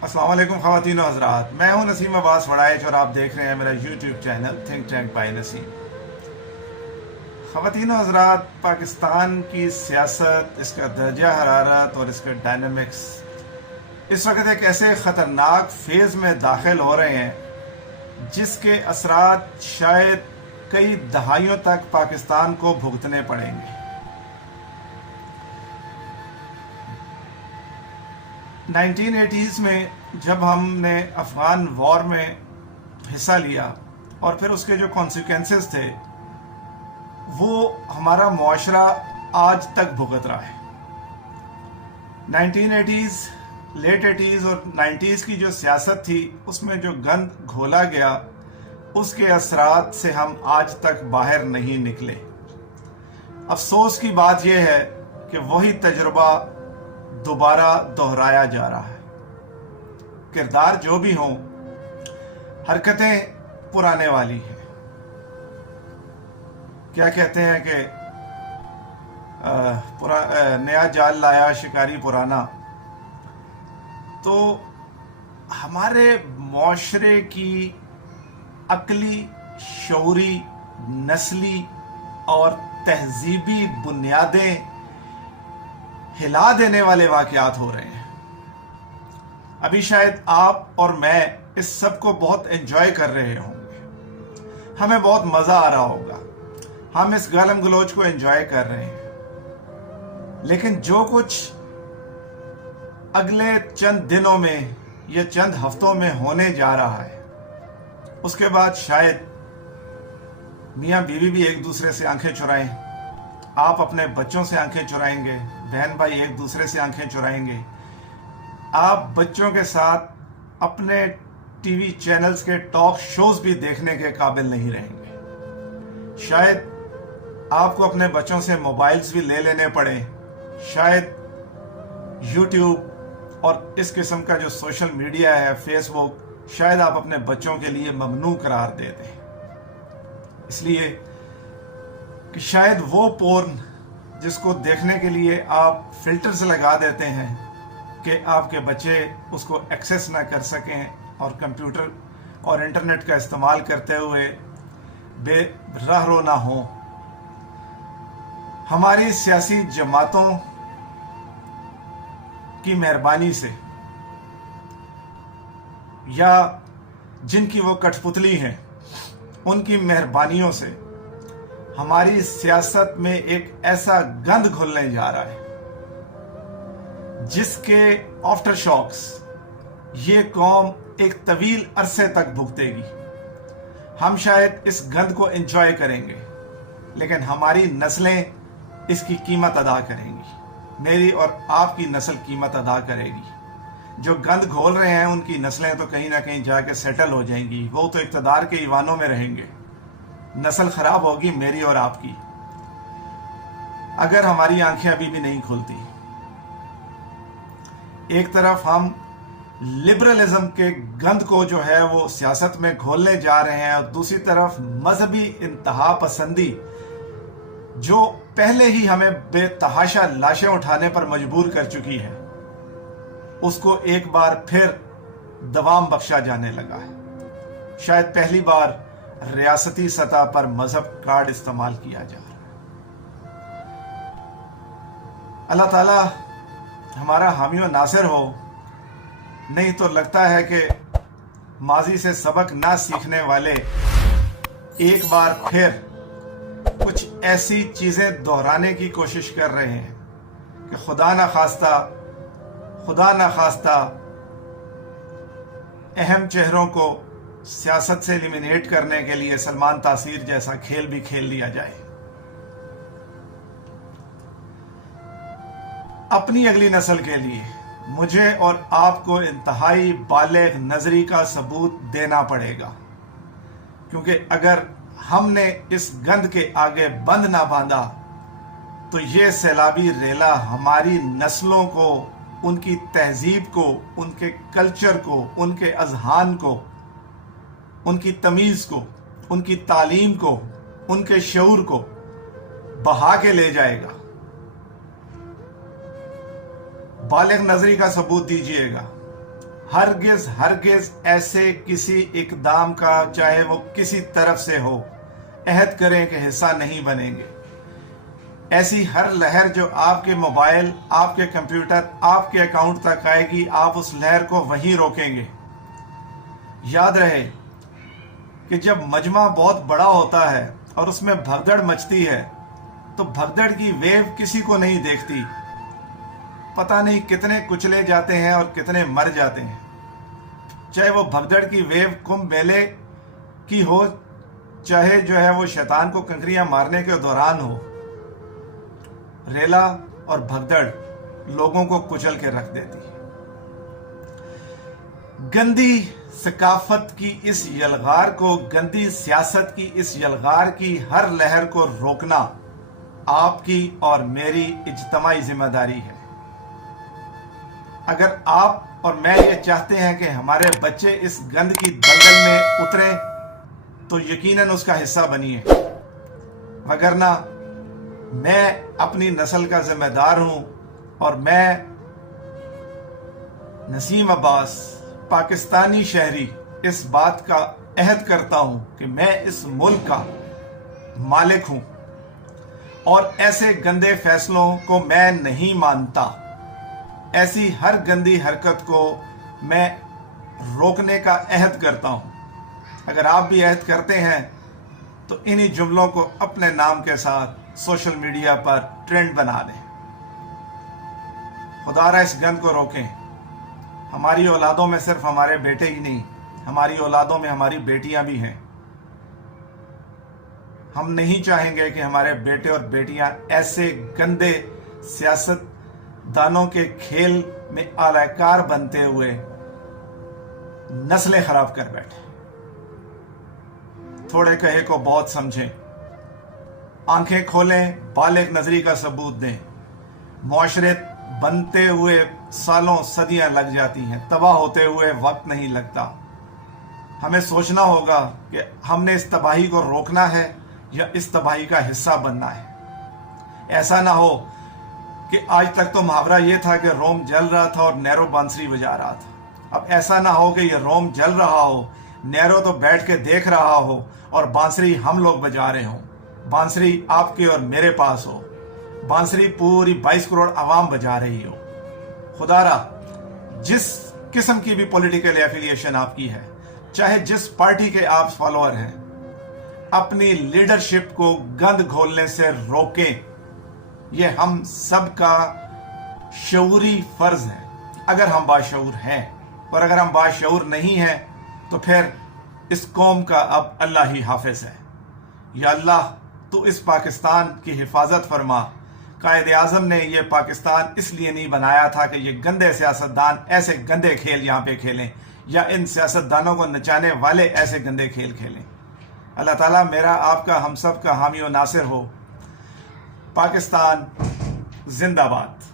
अस्सलाम वालेकुम ख़वातीन व हज़रात, मैं हूं नसीम अब्बास वड़ाइच और आप देख रहे हैं मेरा YouTube channel think tank bye Naseem. ख़वातीन व हज़रात, पाकिस्तान की सियासत, इसका दर्जा हरारत और इसका डायनामिक्स इस वक्त एक ऐसे ख़तरनाक फेज़ में दाखिल हो रहे हैं जिसके असरात शायद कई दहाइयों तक पाकिस्तान को भुगतने पड़ेंगे। 1980s में जब हमने अफ़गान वॉर में हिस्सा लिया और फिर उसके जो कॉन्सिक्वेंसेस थे वो हमारा मुआशरा आज तक भुगत रहा है। 1980s, लेट 80s और 90s की जो सियासत थी उसमें जो गंद घोला गया उसके असरात से हम आज तक बाहर नहीं निकले। अफसोस की बात यह है कि वही तजुर्बा दोबारा दोहराया जा रहा है। किरदार जो भी हों, हरकतें पुराने वाली हैं। क्या कहते हैं कि नया जाल लाया शिकारी पुराना। तो हमारे मुआशरे की अक्ली, शऊरी, नस्ली और तहजीबी बुनियादें हिला देने वाले वाक़यात हो रहे हैं। अभी शायद आप और मैं इस सब को बहुत एंजॉय कर रहे होंगे, हमें बहुत मज़ा आ रहा होगा, हम इस गालम गलोच को एंजॉय कर रहे हैं। लेकिन जो कुछ अगले चंद दिनों में या चंद हफ्तों में होने जा रहा है उसके बाद शायद मियाँ बीवी भी एक दूसरे से आंखें चुराएं, आप अपने बच्चों से आंखें चुराएंगे, बहन भाई एक दूसरे से आंखें चुराएंगे, आप बच्चों के साथ अपने टीवी चैनल्स के टॉक शोज भी देखने के काबिल नहीं रहेंगे। शायद आपको अपने बच्चों से मोबाइल्स भी ले लेने पड़े, शायद यूट्यूब और इस किस्म का जो सोशल मीडिया है, फेसबुक, शायद आप अपने बच्चों के लिए ममनू करार दे दें, इसलिए कि शायद वो पोर्न जिसको देखने के लिए आप फिल्टर्स लगा देते हैं कि आपके बच्चे उसको एक्सेस ना कर सकें और कंप्यूटर और इंटरनेट का इस्तेमाल करते हुए बेराहरो ना हो। हमारी सियासी जमातों की मेहरबानी से या जिनकी वो कठपुतली हैं उनकी मेहरबानियों से हमारी सियासत में एक ऐसा गंद घुलने जा रहा है जिसके आफ्टर शॉक्स ये कौम एक तवील अरसे तक भुगतेगी। हम शायद इस गंद को एंजॉय करेंगे लेकिन हमारी नस्लें इसकी कीमत अदा करेंगी। मेरी और आपकी नस्ल कीमत अदा करेगी। जो गंद घोल रहे हैं उनकी नस्लें तो कहीं ना कहीं जाके सेटल हो जाएंगी, वो तो इक़्तिदार के ईवानों में रहेंगे। नस्ल खराब होगी मेरी और आपकी अगर हमारी आंखें अभी भी नहीं खुलती। एक तरफ हम लिबरलिज्म के गंद को जो है वो सियासत में घोलने जा रहे हैं और दूसरी तरफ मजहबी इंतहा पसंदी जो पहले ही हमें बेतहाशा लाशें उठाने पर मजबूर कर चुकी है उसको एक बार फिर दवाम बख्शा जाने लगा है। शायद पहली बार रियासती सतह पर मजहब कार्ड इस्तेमाल किया जा रहा है। अल्लाह ताला हमारा हामी और नासिर हो, नहीं तो लगता है कि माजी से सबक ना सीखने वाले एक बार फिर कुछ ऐसी चीजें दोहराने की कोशिश कर रहे हैं कि खुदा ना खास्ता अहम चेहरों को सियासत से एलिमिनेट करने के लिए सलमान तासीर जैसा खेल भी खेल लिया जाए। अपनी अगली नस्ल के लिए मुझे और आपको इंतहाई बालिग नजरी का सबूत देना पड़ेगा, क्योंकि अगर हमने इस गंद के आगे बंद ना बांधा तो ये सैलाबी रेला हमारी नस्लों को, उनकी तहजीब को, उनके कल्चर को, उनके अजहान को, उनकी तमीज़ को, उनकी तालीम को, उनके शऊर को बहा के ले जाएगा। बालिग नजरी का सबूत दीजिएगा। ہرگز ہرگز ایسے کسی اقدام کا چاہے وہ کسی طرف سے ہو عہد کریں کہ حصہ نہیں بنیں گے۔ ایسی ہر لہر جو آپ کے موبائل، آپ کے کمپیوٹر، آپ کے اکاؤنٹ تک آئے گی، آپ اس لہر کو وہیں روکیں گے۔ یاد رہے کہ جب مجمع بہت بڑا ہوتا ہے اور اس میں بھگدڑ مچتی ہے تو بھگدڑ کی ویو کسی کو نہیں دیکھتی، پتہ نہیں کتنے کچلے جاتے ہیں اور کتنے مر جاتے ہیں۔ چاہے وہ بھگدڑ کی ویو کمبھ میلے کی ہو، چاہے جو ہے وہ شیطان کو کنکریاں مارنے کے دوران ہو، ریلا اور بھگدڑ لوگوں کو کچل کے رکھ دیتی ہے۔ گندی ثقافت کی اس یلغار کو، گندی سیاست کی اس یلغار کی ہر لہر کو روکنا آپ کی اور میری اجتماعی ذمہ داری ہے۔ اگر آپ اور میں یہ چاہتے ہیں کہ ہمارے بچے اس گند کی دلدل میں اتریں تو یقیناً اس کا حصہ بنیے، وگرنہ میں اپنی نسل کا ذمہ دار ہوں اور میں نسیم عباس پاکستانی شہری اس بات کا عہد کرتا ہوں کہ میں اس ملک کا مالک ہوں اور ایسے گندے فیصلوں کو میں نہیں مانتا۔ ایسی ہر گندی حرکت کو میں روکنے کا عہد کرتا ہوں۔ اگر آپ بھی عہد کرتے ہیں تو انہی جملوں کو اپنے نام کے ساتھ سوشل میڈیا پر ٹرینڈ بنا دیں۔ خدا را اس گند کو روکیں۔ ہماری اولادوں میں صرف ہمارے بیٹے ہی نہیں، ہماری اولادوں میں ہماری بیٹیاں بھی ہیں۔ ہم نہیں چاہیں گے کہ ہمارے بیٹے اور بیٹیاں ایسے گندے سیاست دانوں کے کھیل میں اعلی کار بنتے ہوئے نسلیں خراب کر بیٹھے۔ تھوڑے کہے کو بہت سمجھیں، آنکھیں کھولیں، بالغ نظری کا ثبوت دیں۔ معاشرے بنتے ہوئے سالوں صدیاں لگ جاتی ہیں، تباہ ہوتے ہوئے وقت نہیں لگتا۔ ہمیں سوچنا ہوگا کہ ہم نے اس تباہی کو روکنا ہے یا اس تباہی کا حصہ بننا ہے۔ ایسا نہ ہو کہ آج تک تو محاورہ یہ تھا کہ روم جل رہا تھا اور نیرو بانسری بجا رہا تھا، اب ایسا نہ ہو کہ یہ روم جل رہا ہو، نیرو تو بیٹھ کے دیکھ رہا ہو اور بانسری ہم لوگ بجا رہے ہوں، بانسری آپ کے اور میرے پاس ہو، بانسری پوری 22 کروڑ عوام بجا رہی ہو۔ خدا را جس قسم کی بھی پولیٹیکل ایفیلیشن آپ کی ہے، چاہے جس پارٹی کے آپ فالوور ہیں، اپنی لیڈرشپ کو گند گھولنے سے روکیں۔ یہ ہم سب کا شعوری فرض ہے اگر ہم باشعور ہیں، اور اگر ہم باشعور نہیں ہیں تو پھر اس قوم کا اب اللہ ہی حافظ ہے۔ یا اللہ تو اس پاکستان کی حفاظت فرما۔ قائد اعظم نے یہ پاکستان اس لیے نہیں بنایا تھا کہ یہ گندے سیاستدان ایسے گندے کھیل یہاں پہ کھیلیں، یا ان سیاستدانوں کو نچانے والے ایسے گندے کھیل کھیلیں۔ اللہ تعالیٰ میرا آپ کا ہم سب کا حامی و ناصر ہو۔ پاکستان زندہ باد۔